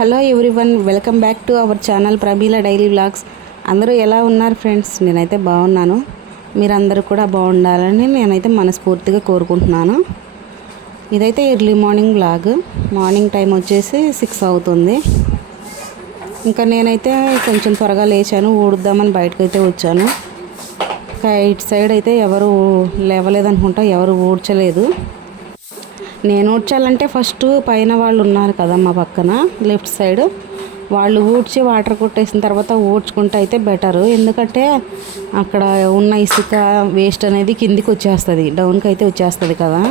Hello everyone, welcome back to our channel Pramila daily vlogs. అందరూ ఎలా ఉన్నారు ఫ్రెండ్స్? నేనైతే బాగున్నాను. మీరందరూ కూడా బాగుండాలని నేనైతే మనస్ఫూర్తిగా కోరుకుంటున్నాను. ఇదైతే early morning vlog. Morning time వచ్చేసి 6 అవుతుంది. ఇంకా నేనైతే కొంచెం త్వరగా లేచాను, ఊడుద్దామని బయటకైతే వచ్చాను. ఇంకా ఇటు సైడ్ అయితే ఎవరు లేవలేదనుకుంటా, ఎవరు ఊడ్చలేదు. నేను ఊడ్చాలంటే ఫస్ట్ పైన వాళ్ళు ఉన్నారు కదా మా పక్కన లెఫ్ట్ సైడ్, వాళ్ళు ఊడ్చి వాటర్ కొట్టేసిన తర్వాత ఊడ్చుకుంటే అయితే బెటరు. ఎందుకంటే అక్కడ ఉన్న ఇసుక వేస్ట్ అనేది కిందికి వచ్చేస్తుంది, డౌన్కి అయితే వచ్చేస్తుంది కదా.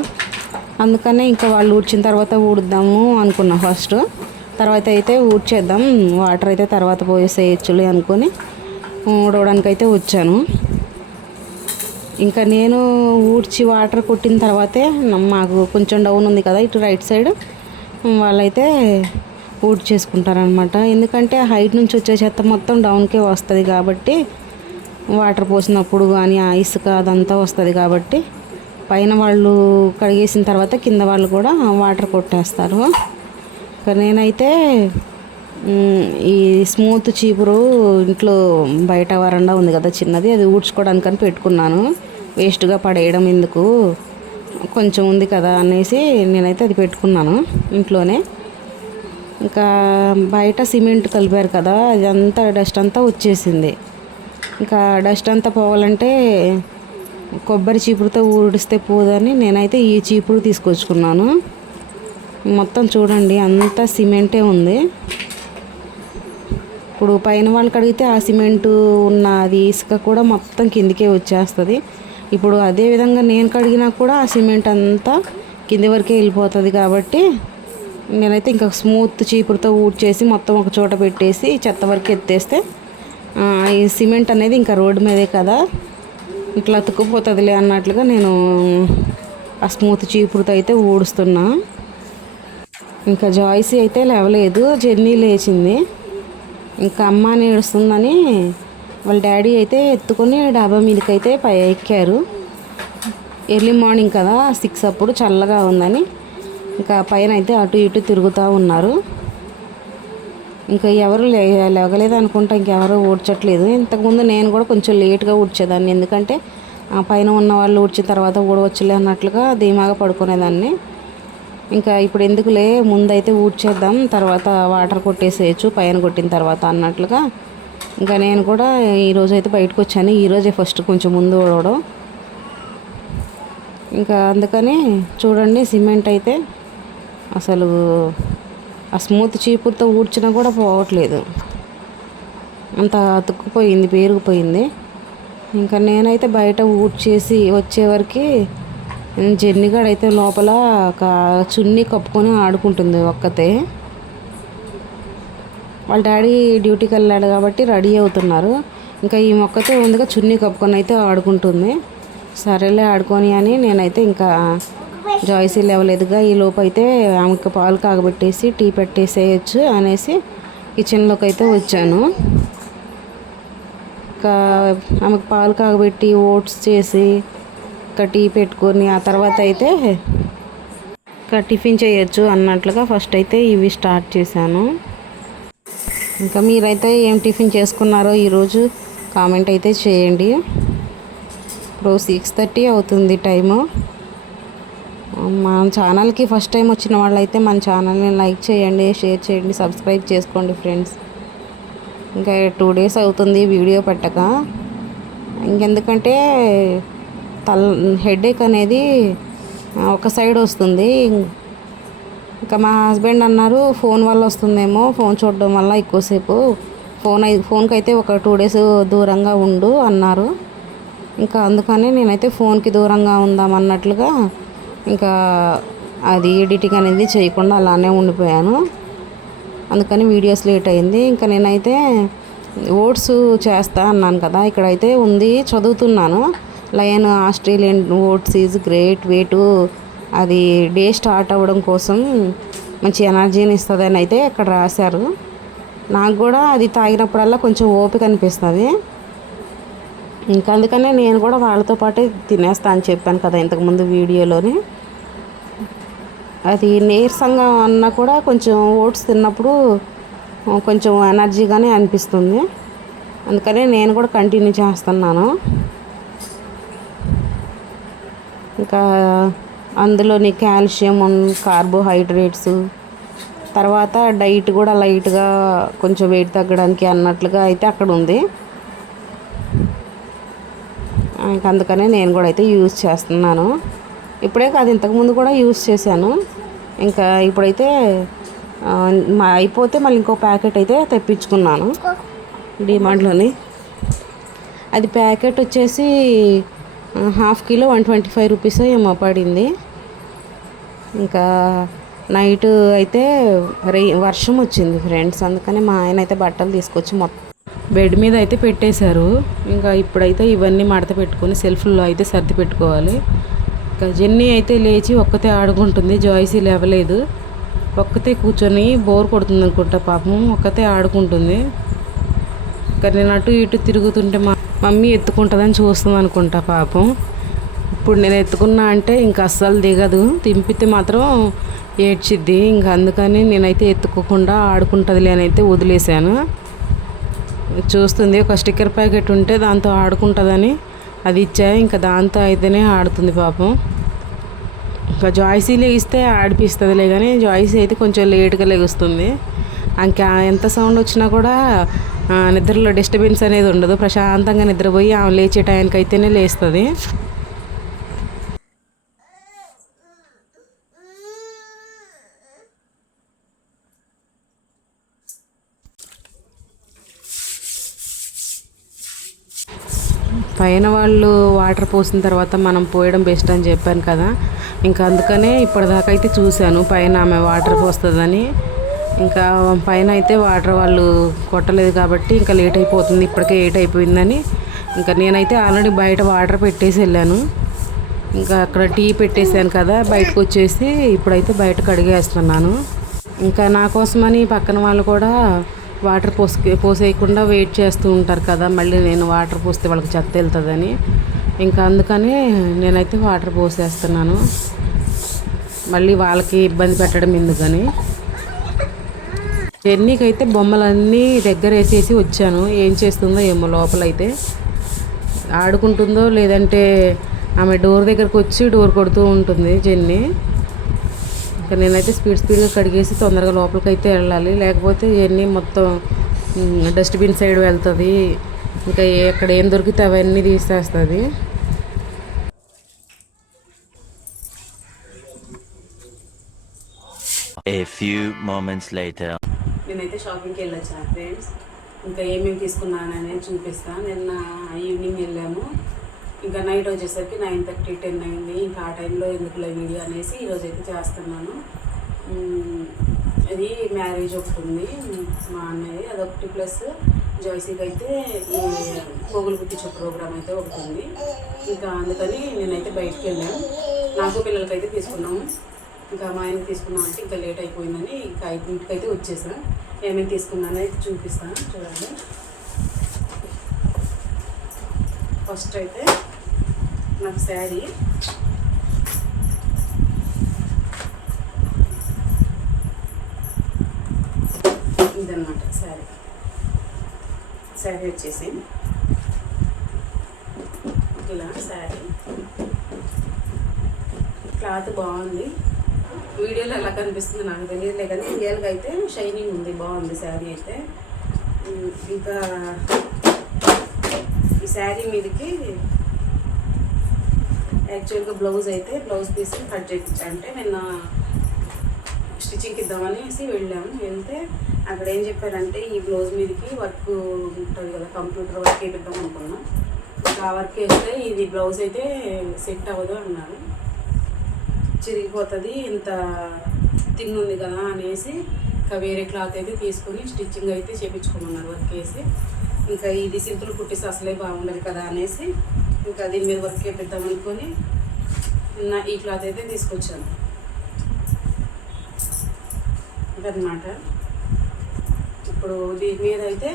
అందుకనే ఇంకా వాళ్ళు ఊడ్చిన తర్వాత ఊడుద్దాము అనుకున్నా ఫస్ట్. తర్వాత అయితే ఊడ్చేద్దాం, వాటర్ అయితే తర్వాత పోసేయచ్చులే అనుకొని ఊడవడానికి అయితే వచ్చాను. ఇంకా నేను ఊడ్చి వాటర్ కొట్టిన తర్వాతే మాకు కొంచెం డౌన్ ఉంది కదా ఇటు రైట్ సైడ్, వాళ్ళైతే ఊడ్చేసుకుంటారనమాట. ఎందుకంటే హైట్ నుంచి వచ్చే చెత్త మొత్తం డౌన్కే వస్తుంది కాబట్టి, వాటర్ పోసినప్పుడు కానీ ఆ ఇసుక అదంతా వస్తుంది కాబట్టి పైన వాళ్ళు కడిగేసిన తర్వాత కింద వాళ్ళు కూడా వాటర్ కొట్టేస్తారు. ఇంకా నేనైతే ఈ స్మూత్ చీపురు ఇంట్లో బయట వరండా ఉంది కదా చిన్నది, అది ఊడ్చుకోవడానికని పెట్టుకున్నాను. వేస్ట్గా పడేయడం ఎందుకు, కొంచెం ఉంది కదా అనేసి నేనైతే అది పెట్టుకున్నాను ఇంట్లోనే. ఇంకా బయట సిమెంట్ కలిపారు కదా, అదంతా డస్ట్ అంతా వచ్చేసింది. ఇంకా డస్ట్ అంతా పోవాలంటే కొబ్బరి చీపురుతో ఊడిస్తే పోదని నేనైతే ఈ చీపురు తీసుకొచ్చుకున్నాను. మొత్తం చూడండి అంతా సిమెంటే ఉంది. ఇప్పుడు పైన వాళ్ళు కడిగితే ఆ సిమెంటు ఉన్న అది ఇసుక కూడా మొత్తం కిందికే వచ్చేస్తుంది. ఇప్పుడు అదే విధంగా నేను కడిగినా కూడా ఆ సిమెంట్ అంతా కింది వరకే వెళ్ళిపోతుంది కాబట్టి నేనైతే ఇంకా స్మూత్ చీపురుతో ఊడ్చేసి మొత్తం ఒక చోట పెట్టేసి చెత్త వరకు ఎత్తేస్తే ఈ సిమెంట్ అనేది ఇంకా రోడ్డు మీదే కదా ఇట్లా అతుక్కుపోతుందిలే అన్నట్లుగా నేను ఆ స్మూత్ చీపురుతో అయితే ఊడుస్తున్నా. ఇంకా జాయ్సీ అయితే లేవలేదు, జెన్నీ లేచింది. ఇంకా అమ్మ ఏడుస్తుందని వాళ్ళ డాడీ అయితే ఎత్తుకొని డాబా మీదకి అయితే ఎక్కారు. ఎర్లీ మార్నింగ్ కదా 6 అప్పుడు చల్లగా ఉందని ఇంకా పైన అయితే అటు ఇటు తిరుగుతూ ఉన్నారు. ఇంకా ఎవరు లేవలేదు అనుకుంటా, ఇంకెవరు ఊడ్చట్లేదు. ఇంతకుముందు నేను కూడా కొంచెం లేట్గా ఊడ్చేదాన్ని, ఎందుకంటే పైన ఉన్న వాళ్ళు ఊడ్చిన తర్వాత ఊడవచ్చులే అన్నట్లుగా ధీమాగా పడుకునేదాన్ని. ఇంకా ఇప్పుడు ఎందుకులే ముందైతే ఊడ్చేద్దాం, తర్వాత వాటర్ కొట్టేసేయచ్చు పైన కొట్టిన తర్వాత అన్నట్లుగా ఇంకా నేను కూడా ఈరోజు అయితే బయటకు వచ్చాను. ఈరోజే ఫస్ట్ కొంచెం ముందు ఊడవడం. ఇంకా అందుకని చూడండి సిమెంట్ అయితే అసలు ఆ స్మూత్ చీపురుతో ఊడ్చినా కూడా పోవట్లేదు, అంత అతుక్కుపోయింది, పేరుకుపోయింది. ఇంకా నేనైతే బయట ఊడ్చేసి వచ్చేవరకు జెన్నిగాడు అయితే లోపల ఒక చున్నీ కప్పుకొని ఆడుకుంటుంది ఒక్కతే. వాళ్ళ డాడీ డ్యూటీకి వెళ్ళాడు కాబట్టి రెడీ అవుతున్నారు. ఇంకా ఈ మొక్కతే ఉందిగా చున్నీ కప్పుకొని అయితే ఆడుకుంటుంది. సరేలే ఆడుకొని అని నేనైతే ఇంకా జాయ్సీ లేవలేదుగా, ఈ లోపు అయితే ఆమెకు పాలు కాగబెట్టేసి టీ పెట్టేసేయచ్చు అనేసి కిచెన్లోకి అయితే వచ్చాను. ఇంకా ఆమెకు పాలు కాగబెట్టి ఓట్స్ చేసి ఇంకా టీ పెట్టుకొని ఆ తర్వాత అయితే ఇంకా టిఫిన్ చేయొచ్చు అన్నట్లుగా ఫస్ట్ అయితే ఇవి స్టార్ట్ చేశాను. ఇంకా మీరైతే ఏం టిఫిన్ చేసుకున్నారో ఈరోజు కామెంట్ అయితే చేయండి. ఇప్పుడు 6:30 అవుతుంది టైము. మన ఛానల్కి ఫస్ట్ టైం వచ్చిన వాళ్ళైతే మన ఛానల్ని లైక్ చేయండి, షేర్ చేయండి, సబ్స్క్రైబ్ చేసుకోండి ఫ్రెండ్స్. ఇంకా 2 days అవుతుంది వీడియో పెట్టక. ఇంకెందుకంటే హెడేక్ అనేది ఒక సైడ్ వస్తుంది. ఇంకా మా హస్బెండ్ అన్నారు ఫోన్ వల్ల వస్తుందేమో, ఫోన్ చూడడం వల్ల ఎక్కువసేపు ఫోన్కి అయితే ఒక 2 days దూరంగా ఉండు అన్నారు. ఇంకా అందుకని నేనైతే ఫోన్కి దూరంగా ఉందామన్నట్లుగా ఇంకా అది ఎడిటింగ్ అనేది చేయకుండా అలానే ఉండిపోయాను. అందుకని వీడియోస్ లేట్ అయింది. ఇంకా నేనైతే ఓట్స్ చేస్తా అన్నాను కదా, ఇక్కడైతే ఉంది చదువుతున్నాను. Lion Australian oats is great way to, అది డే స్టార్ట్ అవ్వడం కోసం మంచి ఎనర్జీని ఇస్తుందని అయితే ఇక్కడ రాశారు. నాకు కూడా అది తాగినప్పుడల్లా కొంచెం ఓపిక అనిపిస్తుంది. ఇంకా అందుకనే నేను కూడా వాళ్ళతో పాటే తినేస్తా అని చెప్పాను కదా ఇంతకుముందు వీడియోలోని. అది నీరసంగా అన్నా కూడా కొంచెం ఓట్స్ తిన్నప్పుడు కొంచెం ఎనర్జీగానే అనిపిస్తుంది. అందుకనే నేను కూడా కంటిన్యూ చేస్తున్నాను. ఇంకా అందులోని కాల్షియం, కార్బోహైడ్రేట్స్, తర్వాత డైట్ కూడా లైట్గా కొంచెం వెయిట్ తగ్గడానికి అన్నట్లుగా అయితే అక్కడ ఉంది. ఇంకా అందుకనే నేను కూడా అయితే యూజ్ చేస్తున్నాను. ఇప్పుడే కాదు, ఇంతకుముందు కూడా యూజ్ చేశాను. ఇంకా ఇప్పుడైతే అయిపోతే మళ్ళీ ఇంకో ప్యాకెట్ అయితే తెప్పించుకున్నాను డిమార్ట్లోని. అది ప్యాకెట్ వచ్చేసి ½ కిలో 125 రూపీస్ ఏమో పడింది. ఇంకా నైట్ అయితే వర్షం వచ్చింది ఫ్రెండ్స్, అందుకని మా ఆయన అయితే బట్టలు తీసుకొచ్చి మొత్తం బెడ్ మీద అయితే పెట్టేశారు. ఇంకా ఇప్పుడైతే ఇవన్నీ మడత పెట్టుకొని సెల్ఫ్లో అయితే సర్ది పెట్టుకోవాలి. ఇంకా జెన్నీ అయితే లేచి ఒక్కతే ఆడుకుంటుంది. జాయ్సీ లేవలేదు, ఒక్కతే కూర్చొని బోర్ కొడుతుంది అనుకుంటా పాపం, ఒక్కతే ఆడుకుంటుంది. ఇంకా నేను అటు ఇటు తిరుగుతుంటే మా మమ్మీ ఎత్తుకుంటుందని చూస్తుంది అనుకుంటా పాపం. ఇప్పుడు నేను ఎత్తుకున్నా అంటే ఇంకా అస్సలు దిగదు, తింపితే మాత్రం ఏడ్చిద్ది. ఇంకా అందుకని నేనైతే ఎత్తుకోకుండా ఆడుకుంటుందిలే అని అయితే వదిలేశాను. చూస్తుంది, ఒక స్టిక్కర్ ప్యాకెట్ ఉంటే దాంతో ఆడుకుంటుందని అది ఇచ్చా. ఇంకా దాంతో అయితేనే ఆడుతుంది పాపం. ఇంకా జాయ్సీ లెగిస్తే ఆడిపిస్తుందిలే, కానీ జాయ్సీ అయితే కొంచెం లేట్గా లెగుస్తుంది. ఇంకా ఎంత సౌండ్ వచ్చినా కూడా నిద్రలో డిస్టర్బెన్స్ అనేది ఉండదు, ప్రశాంతంగా నిద్రపోయి ఆమె లేచే టైంకి అయితేనే లేస్తుంది. పైన వాళ్ళు వాటర్ పోసిన తర్వాత మనం పోయడం బెస్ట్ అని చెప్పాను కదా, ఇంకా అందుకనే ఇప్పటిదాకా అయితే చూశాను పైన ఆమె వాటర్ పోస్తుందని. ఇంకా పైన అయితే వాటర్ వాళ్ళు కొట్టలేదు కాబట్టి ఇంకా లేట్ అయిపోతుంది, ఇప్పటికే 8 అయిపోయిందని ఇంకా నేనైతే ఆల్రెడీ బయట వాటర్ పెట్టేసి వెళ్ళాను. ఇంకా అక్కడ టీ పెట్టేశాను కదా, బయటకు వచ్చేసి ఇప్పుడైతే బయట కడిగేస్తున్నాను. ఇంకా నా కోసమని పక్కన వాళ్ళు కూడా వాటర్ పోసేయకుండా వెయిట్ చేస్తూ ఉంటారు కదా, మళ్ళీ నేను వాటర్ పోస్తే వాళ్ళకి చెత్త వెళ్తుందని. ఇంకా అందుకని నేనైతే వాటర్ పోసేస్తున్నాను, మళ్ళీ వాళ్ళకి ఇబ్బంది పెట్టడం ఎందుకని. జెన్నీకి అయితే బొమ్మలన్నీ దగ్గర వేసేసి వచ్చాను, ఏం చేస్తుందో ఏమో లోపలైతే, ఆడుకుంటుందో లేదంటే ఆమె డోర్ దగ్గరకు వచ్చి డోర్ కొడుతూ ఉంటుంది జెన్నీ. ఇంకా నేనైతే స్పీడ్గా కడిగేసి తొందరగా లోపలికి అయితే వెళ్ళాలి, లేకపోతే జెన్నీ మొత్తం డస్ట్బిన్ సైడ్ వెళ్తుంది. ఇంకా ఎక్కడ ఏం దొరికితే అవన్నీ తీసేస్తుంది. A few moments later. నేనైతే షాపింగ్కి వెళ్ళొచ్చాను ఫ్రెండ్స్. ఇంకా ఏమేమి తీసుకున్నాను అనేది చూపిస్తాను. నిన్న ఈవినింగ్ వెళ్ళాము, ఇంకా నైట్ వచ్చేసరికి 9:30, 10 అయింది. ఇంకా ఆ టైంలో ఎందుకులే వీడియో అనేసి ఈరోజు అయితే చేస్తున్నాను. ఇది మ్యారేజ్ ఒకటి ఉంది మా అన్నయ్య, అదొకటి, ప్లస్ జాయ్సీకి అయితే ఈ పోగులు కుట్టించే ప్రోగ్రామ్ అయితే ఒకటి ఉంది. ఇంకా అందుకని నేనైతే బయటికి వెళ్ళాను, నాకు పిల్లలకైతే తీసుకున్నాము. ఇంకా మా ఆయనకి తీసుకున్నాం అంటే ఇంకా లేట్ అయిపోయిందని ఇంకా 5ంటికి అయితే వచ్చేసాను. ఏమేమి తీసుకున్నానో అయితే చూపిస్తాను చూడండి. ఫస్ట్ అయితే నాకు శారీ, ఇదన్నమాట శారీ వచ్చేసి ఇలా శారీ క్లాత్ బాగుంది, వీడియోలో ఎలా కనిపిస్తుంది నాకు తెలియదులే, కానీ రియల్గా అయితే షైనింగ్ ఉంది, బాగుంది శారీ అయితే. ఇంకా ఈ శారీ మీదకి యాక్చువల్గా బ్లౌజ్ పీస్ కట్ చేయించాను. అంటే నిన్న స్టిచ్చింగ్కి ఇద్దామనేసి వెళ్తే అక్కడ ఏం చెప్పారంటే ఈ బ్లౌజ్ మీదకి వర్క్ ఉంటుంది కదా, కంప్యూటర్ వర్క్ వేపిద్దాం అనుకున్నాం. ఇంకా ఆ వర్క్ వేస్తే ఇది బ్లౌజ్ అయితే సెట్ అవ్వదు అన్నారు, చిరిగిపోతుంది, ఇంత థిన్ ఉంది కదా అనేసి ఇంకా వేరే క్లాత్ అయితే తీసుకొని స్టిచ్చింగ్ అయితే చేయించుకోమన్నారు వర్క్ వేసి. ఇంకా ఇది సింపుల్ కుట్టిస్తే అసలే బాగుండదు కదా అనేసి ఇంకా దీని మీద వర్క్ వేపిద్దాం అనుకొని ఈ క్లాత్ అయితే తీసుకొచ్చాను. ఇదన్నమాట. ఇప్పుడు దీని మీద అయితే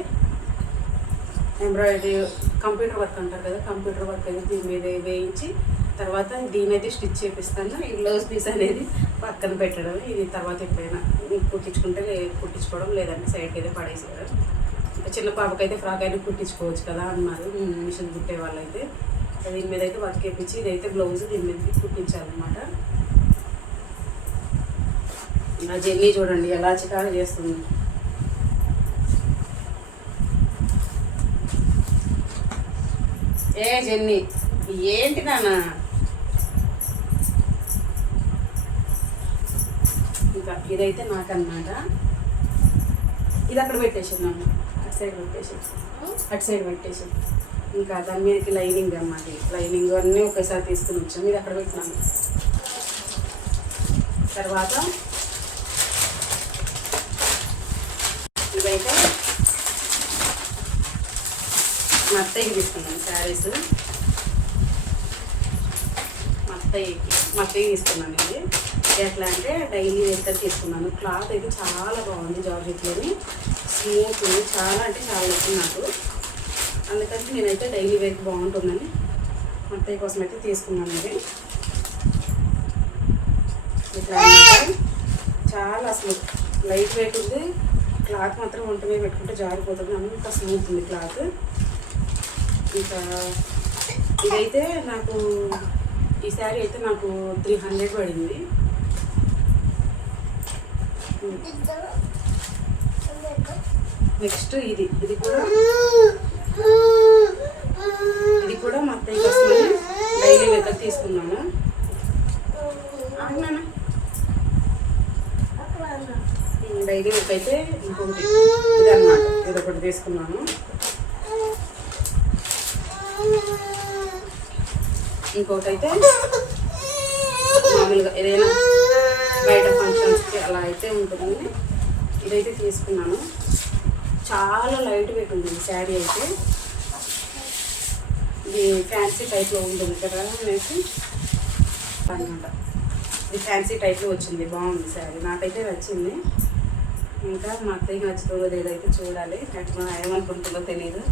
ఎంబ్రాయిడరీ కంప్యూటర్ వర్క్ అంటారు కదా, కంప్యూటర్ వర్క్ అయితే దీని మీద వేయించి తర్వాత దీనైతే స్టిచ్ చేపిస్తాను. ఈ బ్లౌజ్ పీస్ అనేది పక్కన పెట్టడం, ఇది తర్వాత ఎప్పుడైనా కుట్టించుకుంటే కుట్టించుకోవడం, లేదంటే సైడ్కి అయితే పడేసేయడం. చిన్న పాపకైతే ఫ్రాక్ అయినా కుట్టించుకోవచ్చు కదా అన్నారు మిషన్ కుట్టే వాళ్ళైతే. దీని మీద అయితే వర్క్ వేయించి ఇదైతే బ్లౌజ్ దీని మీద కుట్టించాలన్నమాట. ఆ జెన్నీ చూడండి ఎలా చికాగా చేస్తుంది. ఏ జెన్నీ ఏంటి నాన్న? ఇంకా ఇదైతే నాకన్నమాట. ఇది అక్కడ పెట్టేసాను, అటు సైడ్ పెట్టేసి ఇంకా దాని మీదకి లైనింగ్ అన్నమాట. లైనింగ్ అన్నీ ఒకేసారి తీసుకుని వచ్చాము. ఇది అక్కడ పెట్టినాను. తర్వాత ఇదైతే మా అత్తయ్యకి తీసుకున్నాను శారీస్. మా అత్తయ్యకి తీసుకున్నాను. ఇది ఎట్లా అంటే డైలీ వేర్ తీసుకున్నాను. క్లాత్ అయితే చాలా బాగుంది. జార్జెట్లోని స్మూత్, చాలా అంటే చాలా నచ్చింది నాకు. అందుకని నేనైతే డైలీ వేర్కి బాగుంటుందని మా అత్తయ్య కోసం అయితే తీసుకున్నాను. ఇది ఇట్లా చాలా అసలు లైట్ వెయిట్ ఉంది. క్లాత్ మాత్రం ఒంట మీద పెట్టుకుంటే జారిపోతుంది, అంత స్మూత్ ఉంది క్లాత్. ఇంకా ఇదైతే నాకు ఈ శారీ అయితే నాకు 300 పడింది. నెక్స్ట్ ఇది కూడా మా అత్తయ్య కోసమని డైలీ వేర్ తీసుకున్నాను. డైలీ వేర్ అయితే ఇంకొకటి ఇదన్నమాట, ఇదొకటి తీసుకున్నాను. ఇంకొకటి అయితే మామూలుగా ఏదైనా బయట ఫంక్షన్స్కి అలా అయితే ఉంటుంది. ఇదైతే తీసుకున్నాను. చాలా లైట్ వెయిట్ ఉంది ఈ శారీ అయితే. ఇది ఫ్యాన్సీ టైప్లో ఉంటుంది కదా అనేసి అనమాట. ఇది ఫ్యాన్సీ టైప్లో వచ్చింది, బాగుంది శారీ, నాకైతే నచ్చింది. ఇంకా మా అత్తయ్యకి నచ్చుతుందో లేదైతే చూడాలి. ఏమనుకుంటుందో తెలియదు.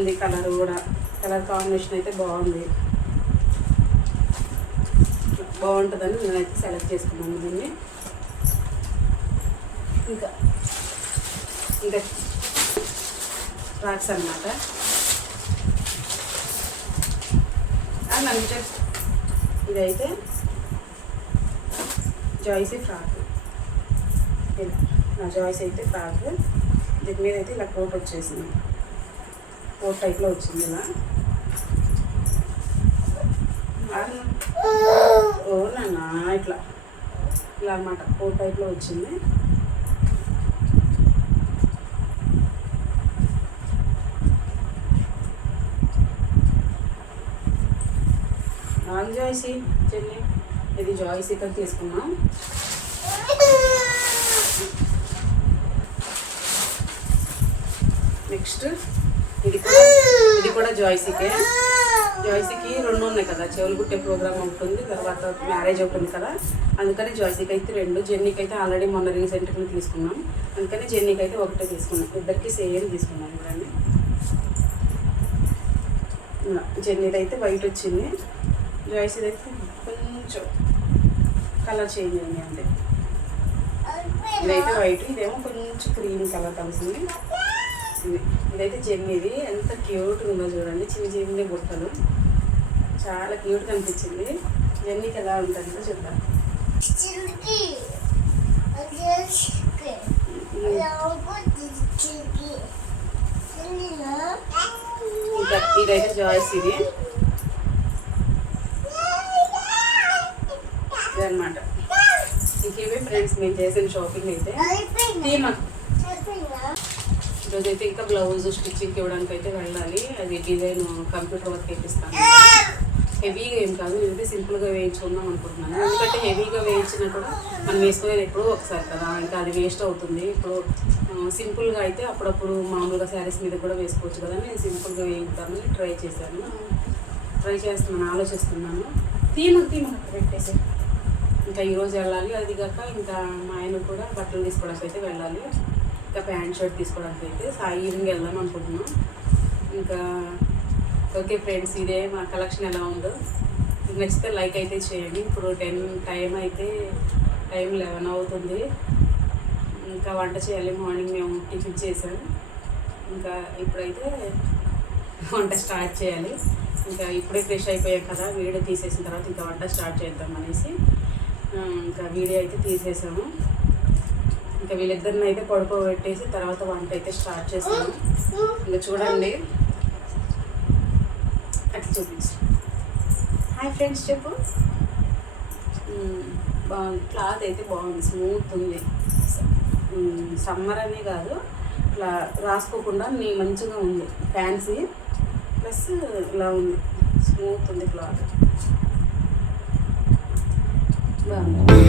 ఉంది కలర్ కూడా, కలర్ కాంబినేషన్ అయితే బాగుంటుందని నేనైతే సెలెక్ట్ చేసుకున్నాను దీన్ని. ఇంకా ఫ్రాక్స్ అన్నమాట. ఇదైతే జాయిసీ ఫ్రాక్. నా జాయిస్ అయితే ఫ్రాక్. దీని మీద అయితే ఇలా కోట్ వచ్చేసింది, కోట్ టైప్లో వచ్చింది ఇలా. ఓ నాన్న ఇట్లా అన్నమాట, కోట్ టైప్లో వచ్చింది. జాయిసీ చెల్లి, ఇది జాయిసీ ఇక్కడ తీసుకున్నాం. నెక్స్ట్ ఇది కూడా జాయిసీకి 2 ఉన్నాయి కదా, చెవులు కుట్టే ప్రోగ్రామ్ ఉంటుంది, తర్వాత మ్యారేజ్ ఉంటుంది కదా, అందుకని జాయిసీకి అయితే 2, జెన్నీకి అయితే ఆల్రెడీ మొన్న రీసెంట్గా తీసుకున్నాం, అందుకని జెన్నీకి అయితే ఒకటే తీసుకున్నాం. ఇద్దరికి సేమ్ తీసుకున్నాం చూడండి. జెన్నీది అయితే వైట్ వచ్చింది, జాయిసీది అయితే కొంచెం కలర్ చేంజ్ అయింది అంతే. ఇదైతే వైట్, ఇదేమో కొంచెం క్రీమ్ కలర్ కలిసింది. ఇదైతే జెన్నీది, ఎంత క్యూట్గా ఉందో చూడండి, చిన్న బుట్టలు, చాలా క్యూట్గా అనిపించింది. జెన్నీకి ఎలా ఉంటుందో చూద్దాం. ఇంకా ఇదైతే జాయిసీది అన్నమాట. ఇంకేవే ఫ్రెండ్స్ మేము చేసిన షాపింగ్ అయితే. ఈరోజైతే ఇంకా బ్లౌజ్ స్టిచ్చింగ్ ఇవ్వడానికి అయితే వెళ్ళాలి. అది డిజైన్ కంప్యూటర్ వర్క్ వేపిస్తాను. హెవీగా ఏం కాదు, నేనైతే సింపుల్గా వేయించుకుందాం అనుకుంటున్నాను. ఎందుకంటే హెవీగా వేయించినా కూడా మనం వేసుకునేది ఎప్పుడో ఒకసారి కదా, ఇంకా అది వేస్ట్ అవుతుంది. ఇప్పుడు సింపుల్గా అయితే అప్పుడప్పుడు మామూలుగా శారీస్ మీద కూడా వేసుకోవచ్చు కదా, నేను సింపుల్గా వేయిద్దామని ట్రై చేస్తున్నాను, ఆలోచిస్తున్నాను. పెట్టేసి ఇంకా ఈరోజు వెళ్ళాలి. అది కాక ఇంకా మా ఆయన కూడా బట్టలు తీసుకోవడానికి అయితే వెళ్ళాలి. ఇంకా ప్యాంట్ షర్ట్ తీసుకోవడానికి అయితే ఈవినింగ్ వెళ్దాం అనుకుంటున్నాం. ఇంకా ఓకే ఫ్రెండ్స్, ఇదే మా కలెక్షన్ ఎలా ఉందో మీకు నచ్చితే లైక్ అయితే చేయండి. ఇప్పుడు టైం 11 అవుతుంది. ఇంకా వంట చేయాలి. మార్నింగ్ మేము టిఫిన్ చేసాము. ఇంకా ఇప్పుడైతే వంట స్టార్ట్ చేయాలి. ఇంకా ఇప్పుడే ఫ్రెష్ అయిపోయాం కదా, వీడియో తీసేసిన తర్వాత ఇంకా వంట స్టార్ట్ చేద్దాం అనేసి ఇంకా వీడియో అయితే తీసేసాము. ఇంకా వీళ్ళిద్దరిని అయితే పడుకోబెట్టేసి తర్వాత వంట అయితే స్టార్ట్ చేస్తాము. ఇంకా చూడండి, అట్లా చూపించు. హాయ్ ఫ్రెండ్స్ చెప్పు. బాగుంది, క్లాత్ అయితే బాగుంది, స్మూత్ ఉంది. సమ్మర్ అనే కాదు, ఇట్లా రాసుకోకుండా మంచిగా ఉంది. ఫ్యాన్సీ ప్లస్ ఇలా ఉంది, స్మూత్ ఉంది క్లాత్, బాగుంది.